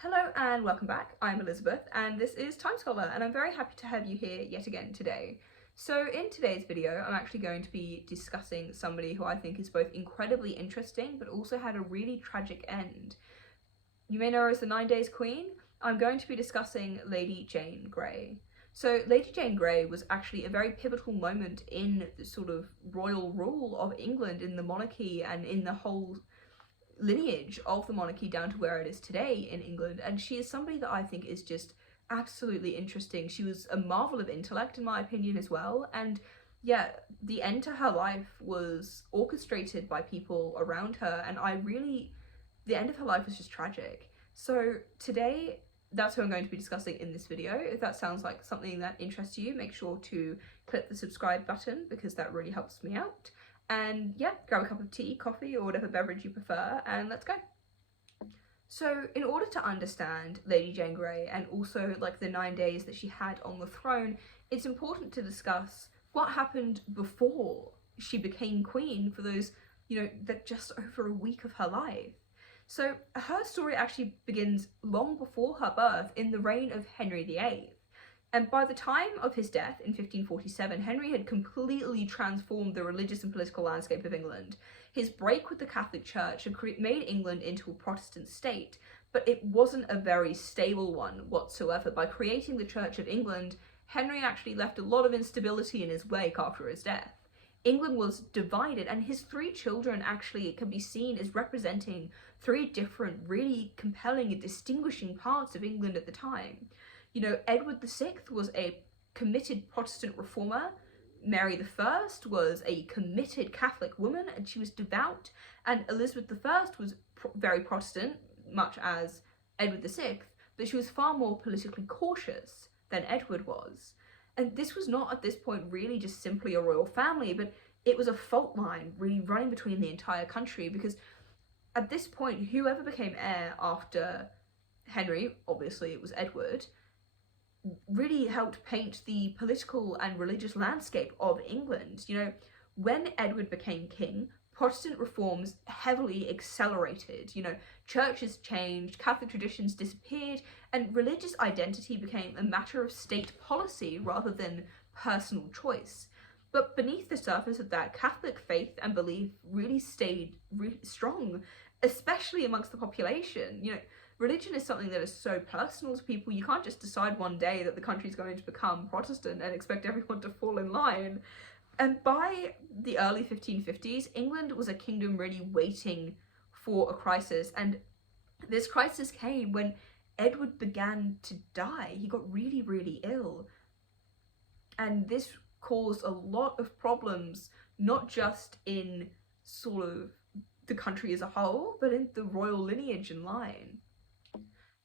Hello and welcome back. I'm Elizabeth and this is Time Scholar and I'm very happy to have you here yet again today. So in today's video, I'm actually going to be discussing somebody who I think is both incredibly interesting but also had a really tragic end. You may know her as the 9 Days Queen. I'm going to be discussing Lady Jane Grey. So Lady Jane Grey was actually a very pivotal moment in the sort of royal rule of England, in the monarchy and in the whole lineage of the monarchy down to where it is today in England, and she is somebody that I think is just absolutely interesting. She was a marvel of intellect in my opinion as well, and yeah, the end to her life was orchestrated by people around her, and the end of her life was just tragic. So today, that's who I'm going to be discussing in this video. If that sounds like something that interests you, make sure to click the subscribe button because that really helps me out. And yeah, grab a cup of tea, coffee, or whatever beverage you prefer, and let's go. So in order to understand Lady Jane Grey and also like the 9 days that she had on the throne, it's important to discuss what happened before she became queen for those, that just over a week of her life. So her story actually begins long before her birth in the reign of Henry VIII. And by the time of his death in 1547, Henry had completely transformed the religious and political landscape of England. His break with the Catholic Church had made England into a Protestant state, but it wasn't a very stable one whatsoever. By creating the Church of England, Henry actually left a lot of instability in his wake after his death. England was divided, and his 3 children actually can be seen as representing 3 different, really compelling and distinguishing parts of England at the time. Edward VI was a committed Protestant reformer. Mary I was a committed Catholic woman, and she was devout. And Elizabeth I was very Protestant, much as Edward VI, but she was far more politically cautious than Edward was. And this was not at this point really just simply a royal family, but it was a fault line really running between the entire country, because at this point, whoever became heir after Henry, obviously it was Edward, really helped paint the political and religious landscape of England. When Edward became king, Protestant reforms heavily accelerated. Churches changed, Catholic traditions disappeared, and religious identity became a matter of state policy rather than personal choice. But beneath the surface of that, Catholic faith and belief really stayed really strong, especially amongst the population. Religion is something that is so personal to people. You can't just decide one day that the country's going to become Protestant and expect everyone to fall in line. And by the early 1550s, England was a kingdom really waiting for a crisis. And this crisis came when Edward began to die. He got really, really ill. And this caused a lot of problems, not just in sort of the country as a whole, but in the royal lineage and line.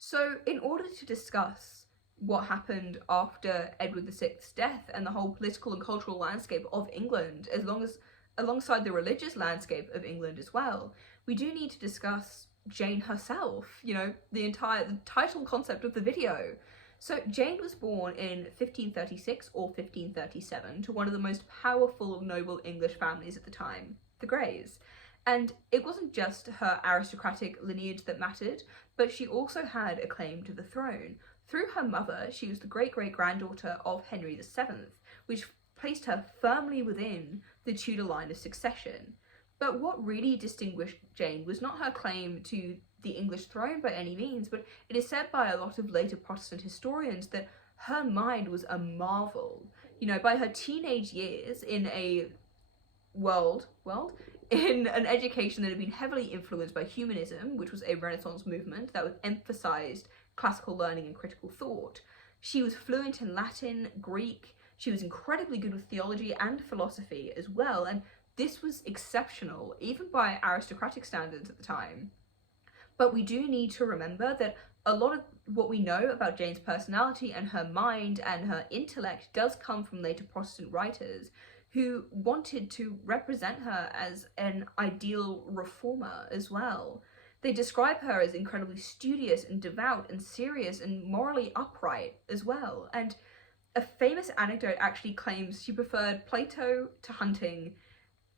So in order to discuss what happened after Edward VI's death and the whole political and cultural landscape of England, alongside the religious landscape of England as well, we do need to discuss Jane herself, the title concept of the video. So Jane was born in 1536 or 1537 to one of the most powerful noble English families at the time, the Greys. And it wasn't just her aristocratic lineage that mattered, but she also had a claim to the throne. Through her mother, she was the great-great-granddaughter of Henry VII, which placed her firmly within the Tudor line of succession. But what really distinguished Jane was not her claim to the English throne by any means, but it is said by a lot of later Protestant historians that her mind was a marvel. By her teenage years in a in an education that had been heavily influenced by humanism, which was a Renaissance movement that emphasized classical learning and critical thought. She was fluent in Latin, Greek, she was incredibly good with theology and philosophy as well, and this was exceptional, even by aristocratic standards at the time. But we do need to remember that a lot of what we know about Jane's personality and her mind and her intellect does come from later Protestant writers who wanted to represent her as an ideal reformer as well. They describe her as incredibly studious and devout and serious and morally upright as well. And a famous anecdote actually claims she preferred Plato to hunting,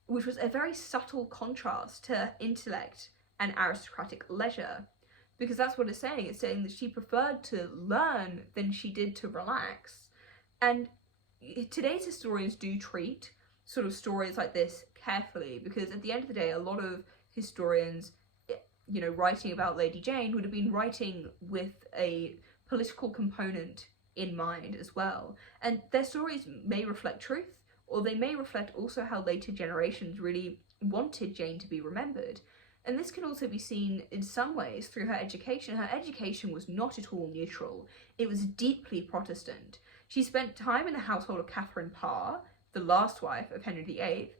which was a very subtle contrast to intellect and aristocratic leisure. because that's what it's saying. It's saying that she preferred to learn than she did to relax. And today's historians do treat sort of stories like this carefully, because at the end of the day, a lot of historians, you know, writing about Lady Jane would have been writing with a political component in mind as well. And their stories may reflect truth, or they may reflect also how later generations really wanted Jane to be remembered. And this can also be seen in some ways through her education. Her education was not at all neutral. It was deeply Protestant. She spent time in the household of Catherine Parr, the last wife of Henry VIII,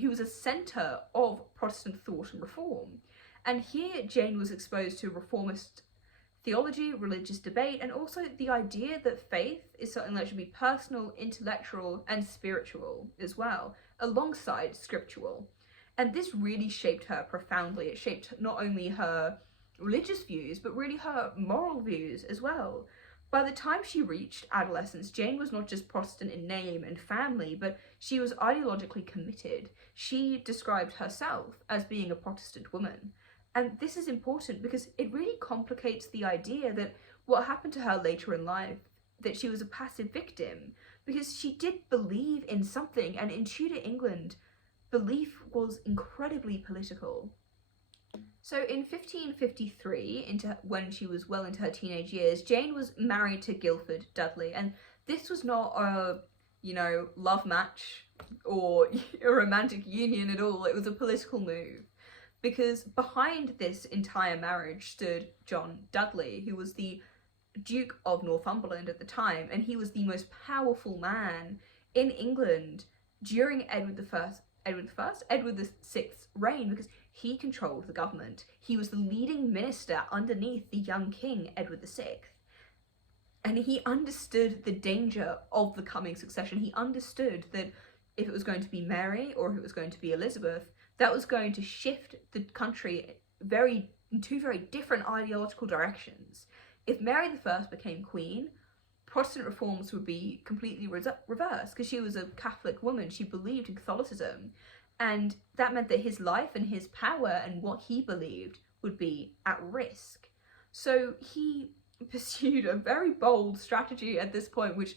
who was a centre of Protestant thought and reform. And here Jane was exposed to reformist theology, religious debate, and also the idea that faith is something that should be personal, intellectual, and spiritual as well, alongside scriptural. And this really shaped her profoundly. It shaped not only her religious views, but really her moral views as well. By the time she reached adolescence, Jane was not just Protestant in name and family, but she was ideologically committed. She described herself as being a Protestant woman. And this is important because it really complicates the idea that what happened to her later in life, that she was a passive victim, because she did believe in something, and in Tudor England, belief was incredibly political. So in 1553, when she was well into her teenage years, Jane was married to Guildford Dudley, and this was not a, you know, love match or a romantic union at all. It was a political move, because behind this entire marriage stood John Dudley, who was the Duke of Northumberland at the time, and he was the most powerful man in England during Edward VI's reign, because he controlled the government. He was the leading minister underneath the young king, Edward VI. And he understood the danger of the coming succession. He understood that if it was going to be Mary or if it was going to be Elizabeth, that was going to shift the country in two very different ideological directions. If Mary I became queen, Protestant reforms would be completely reversed, because she was a Catholic woman. She believed in Catholicism, and that meant that his life and his power and what he believed would be at risk. So he pursued a very bold strategy at this point, which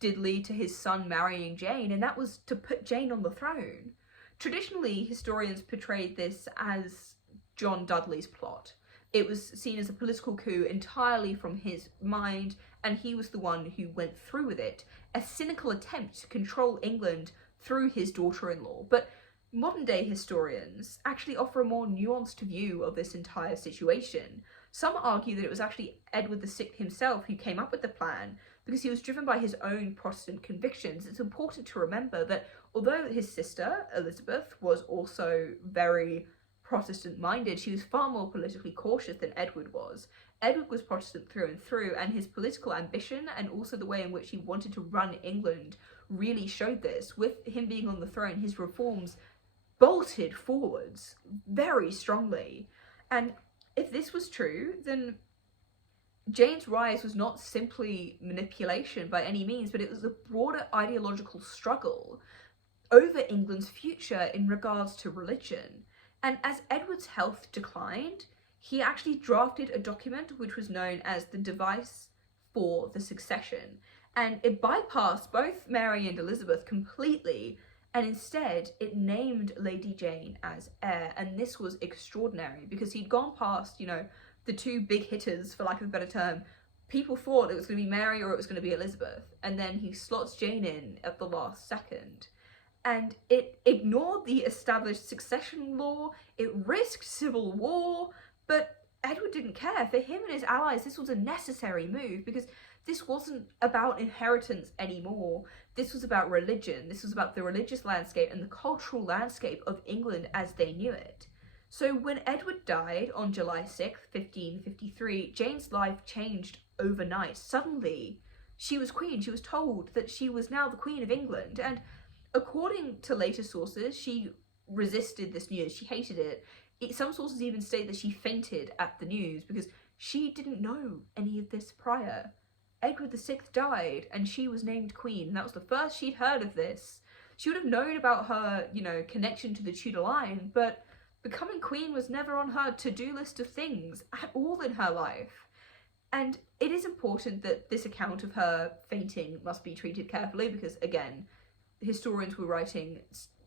did lead to his son marrying Jane, and that was to put Jane on the throne. Traditionally, historians portrayed this as John Dudley's plot. It was seen as a political coup entirely from his mind, and he was the one who went through with it. A cynical attempt to control England through his daughter-in-law. But modern day historians actually offer a more nuanced view of this entire situation. Some argue that it was actually Edward VI himself who came up with the plan, because he was driven by his own Protestant convictions. It's important to remember that although his sister, Elizabeth, was also very Protestant-minded, she was far more politically cautious than Edward was. Edward was Protestant through and through, and his political ambition and also the way in which he wanted to run England really showed this. With him being on the throne, his reforms bolted forwards very strongly. And if this was true, then Jane's rise was not simply manipulation by any means, but it was a broader ideological struggle over England's future in regards to religion. And as Edward's health declined, he actually drafted a document which was known as the Device for the Succession. And it bypassed both Mary and Elizabeth completely, and instead it named Lady Jane as heir. And this was extraordinary, because he'd gone past, you know, the two big hitters, for lack of a better term. People thought it was going to be Mary or it was going to be Elizabeth, and then he slots Jane in at the last second. And it ignored the established succession law, it risked civil war, but Edward didn't care. For him and his allies, this was a necessary move, because this wasn't about inheritance anymore. This was about religion. This was about the religious landscape and the cultural landscape of England as they knew it. So when Edward died on July 6th, 1553, Jane's life changed overnight. Suddenly, she was queen. She was told that she was now the Queen of England, and according to later sources, she resisted this news. She hated it. Some sources even state that she fainted at the news because she didn't know any of this prior. Edward VI died and she was named queen, and that was the first she'd heard of this. She would have known about her, you know, connection to the Tudor line, but Becoming queen was never on her to-do list of things at all in her life. And it is important that this account of her fainting must be treated carefully because, again, historians were writing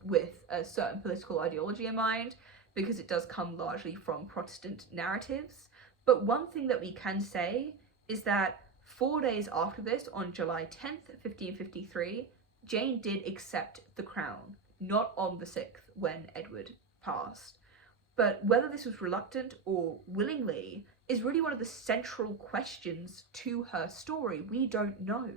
with a certain political ideology in mind because it does come largely from Protestant narratives. But one thing that we can say is that 4 days after this, on July 10th, 1553, Jane did accept the crown, not on the 6th when Edward passed. But whether this was reluctant or willingly is really one of the central questions to her story. We don't know.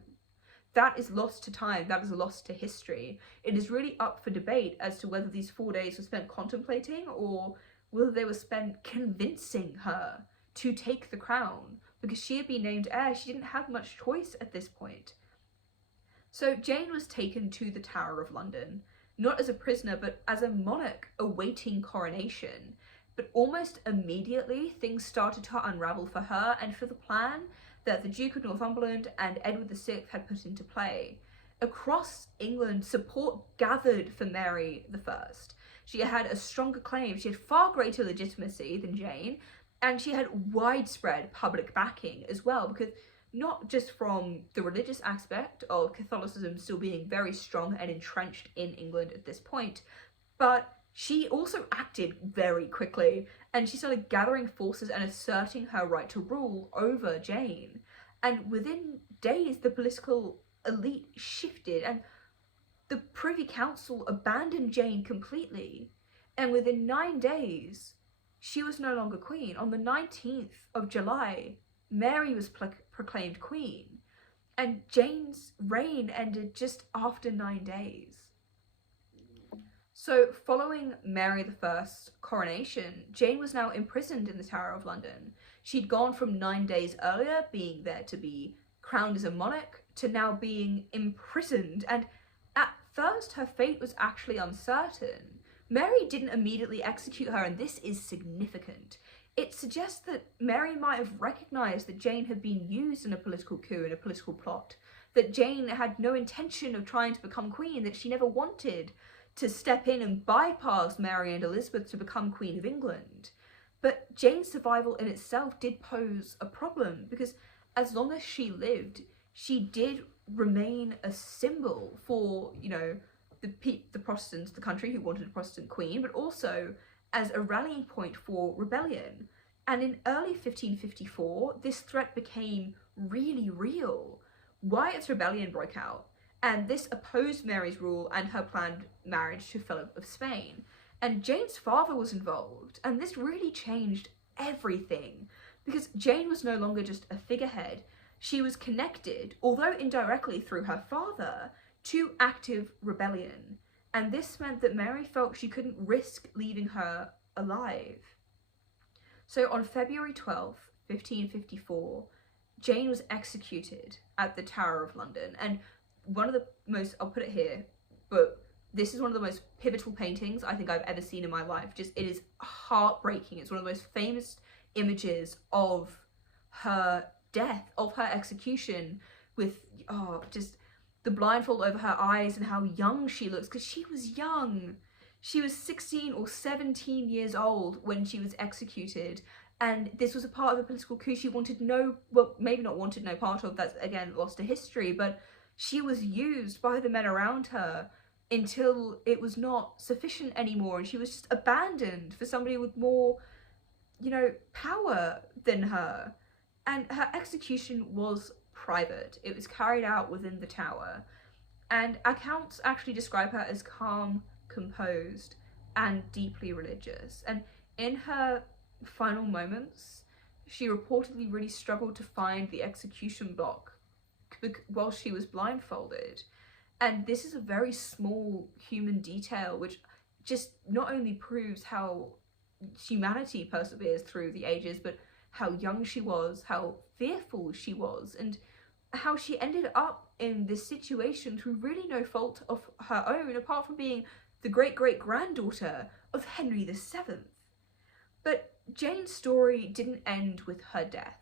That is lost to time, that is lost to history. It is really up for debate as to whether these 4 days were spent contemplating or whether they were spent convincing her to take the crown, because she had been named heir. She didn't have much choice at this point. So Jane was taken to the Tower of London, not as a prisoner, but as a monarch awaiting coronation. But almost immediately, things started to unravel for her and for the plan that the Duke of Northumberland and Edward VI had put into play. Across England, support gathered for Mary I. She had a stronger claim, she had far greater legitimacy than Jane, and she had widespread public backing as well, because not just from the religious aspect of Catholicism still being very strong and entrenched in England at this point, but she also acted very quickly, and she started gathering forces and asserting her right to rule over Jane. And within days, the political elite shifted, and the Privy Council abandoned Jane completely. And within 9 days, she was no longer queen. On the 19th of July, Mary was proclaimed queen, and Jane's reign ended just after 9 days. So following Mary I's coronation, Jane was now imprisoned in the Tower of London. She'd gone from 9 days earlier being there to be crowned as a monarch to now being imprisoned, and at first her fate was actually uncertain. Mary didn't immediately execute her, and this is significant. It suggests that Mary might have recognised that Jane had been used in a political coup, in a political plot, that Jane had no intention of trying to become queen, that she never wanted to step in and bypass Mary and Elizabeth to become Queen of England. But Jane's survival in itself did pose a problem, because as long as she lived, she did remain a symbol for, the Protestants, the country who wanted a Protestant queen, but also as a rallying point for rebellion. And in early 1554, this threat became really real. Wyatt's rebellion broke out, and this opposed Mary's rule and her planned marriage to Philip of Spain. And Jane's father was involved, and this really changed everything, because Jane was no longer just a figurehead. She was connected, although indirectly through her father, to active rebellion. And this meant that Mary felt she couldn't risk leaving her alive. So on February 12th, 1554, Jane was executed at the Tower of London. And one of the most, I'll put it here, but this is one of the most pivotal paintings I think I've ever seen in my life. It is heartbreaking. It's one of the most famous images of her death, of her execution, with just the blindfold over her eyes and how young she looks, because she was young. She was 16 or 17 years old when she was executed, and this was a part of a political coup she wanted maybe not wanted no part of, that's again lost to history, but she was used by the men around her until it was not sufficient anymore, and she was just abandoned for somebody with more, power than her. And her execution was private. It was carried out within the tower, and accounts actually describe her as calm, composed, and deeply religious. And in her final moments, she reportedly really struggled to find the execution block while she was blindfolded. And this is a very small human detail which just not only proves how humanity perseveres through the ages, but how young she was, how fearful she was, and how she ended up in this situation through really no fault of her own, apart from being the great-great-granddaughter of Henry VII. But Jane's story didn't end with her death.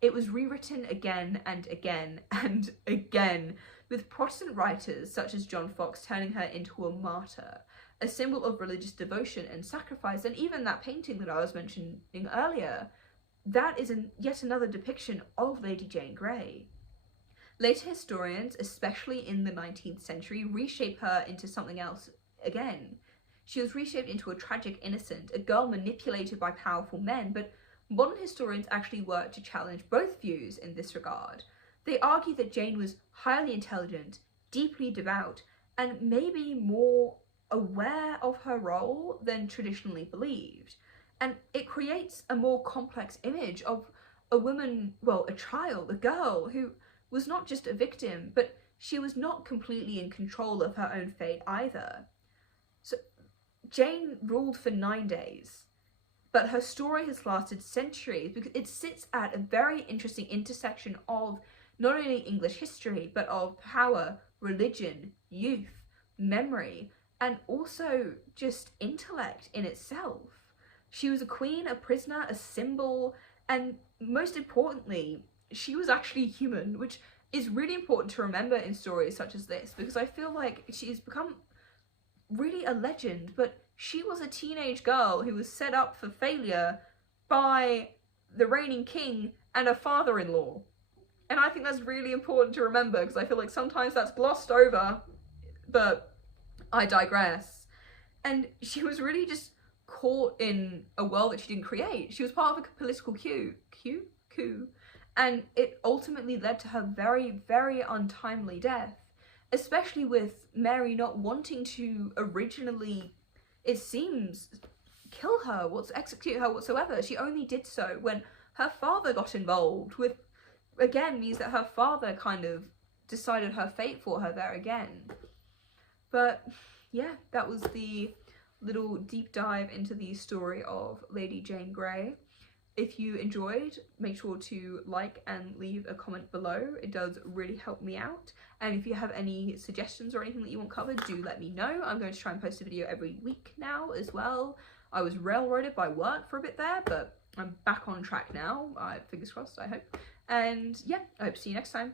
It was rewritten again and again and again, with Protestant writers such as John Foxe turning her into a martyr, a symbol of religious devotion and sacrifice. And even that painting that I was mentioning earlier, that is yet another depiction of Lady Jane Grey. Later historians, especially in the 19th century, reshape her into something else again. She was reshaped into a tragic innocent, a girl manipulated by powerful men, but modern historians actually work to challenge both views in this regard. They argue that Jane was highly intelligent, deeply devout, and maybe more aware of her role than traditionally believed. And it creates a more complex image of a woman, well, a child, a girl, who was not just a victim, but she was not completely in control of her own fate either. So Jane ruled for 9 days, but her story has lasted centuries because it sits at a very interesting intersection of not only English history, but of power, religion, youth, memory, and also just intellect in itself. She was a queen, a prisoner, a symbol, and most importantly, she was actually human, which is really important to remember in stories such as this, because I feel like she's become really a legend, but she was a teenage girl who was set up for failure by the reigning king and a father-in-law. And I think that's really important to remember, because I feel like sometimes that's glossed over, but I digress. And she was really just caught in a world that she didn't create. She was part of a political coup, and it ultimately led to her very, very untimely death, especially with Mary not wanting to originally, it seems, kill her, execute her whatsoever. She only did so when her father got involved, with, again, means that her father kind of decided her fate for her there again. But yeah, that was the little deep dive into the story of Lady Jane Grey. If you enjoyed, make sure to like and leave a comment below. It does really help me out. And if you have any suggestions or anything that you want covered, do let me know. I'm going to try and post a video every week now as well. I was railroaded by work for a bit there, but I'm back on track now. Fingers crossed, I hope. And yeah, I hope to see you next time.